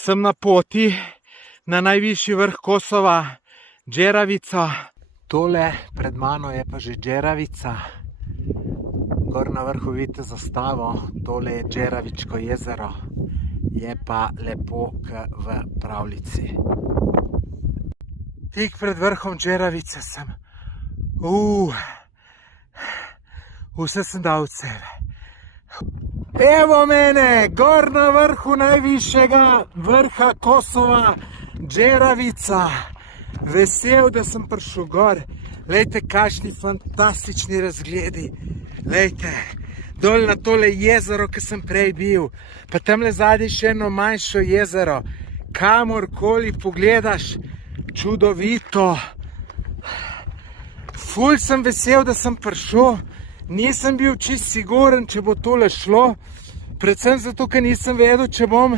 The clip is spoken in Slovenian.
Sem na poti na najvišji vrh Kosova, Đeravica. Tole pred mano je pa že Đeravica. Gor na vrhu vidite zastavo, tole je Đeravičko jezero. Je pa lepo k v pravljici. Tik pred vrhom Đeravice sem. Vse sem dal od sebe. Evo mene, gor na vrhu najvišjega vrha Kosova, Đeravica. Vesel, da sem prišel gor. Lejte, kakšni fantastični razgledi. Lejte, dol na tole jezero, ki sem prej bil. Pa tamle zadaj še eno manjšo jezero. Kamorkoli pogledaš, čudovito. Ful sem vesel, da sem prišel. Nisem bil čisto siguren, če bo tole šlo. Predvsem zato, ker nisem vedel, če bom